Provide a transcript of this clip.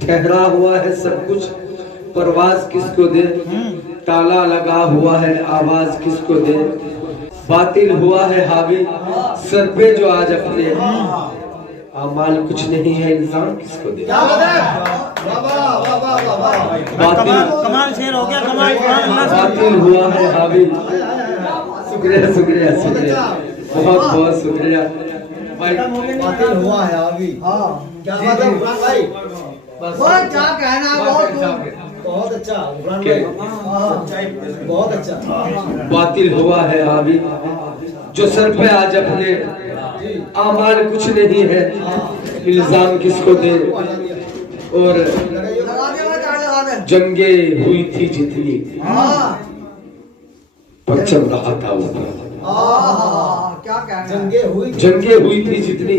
ठहरा हुआ है सब कुछ, परवाज किसको दे, ताला लगा हुआ है आवाज किसको दे, बातिल हुआ है हावी सर पे जो आज अपने, अमाल कुछ नहीं है इंसान किसको दे। कमाल शेर हो गया, कमाल। बातिल हुआ है हावी। शुक्रिया शुक्रिया शुक्रिया, बहुत बहुत शुक्रिया भाई। बातिल हुआ है अभी। क्या बात है उमरान भाई, क्या कहना, बहुत अच्छा उमरान भाई, बहुत अच्छा। बातिल हुआ है हावी जो सर पे आज अपने, अमाल कुछ नहीं है इल्जाम किसको दे। और जंगे हुई थी जितनी, परचम रहा था वो, क्या कहना, जंगे हुई जंगे हुई थी जितनी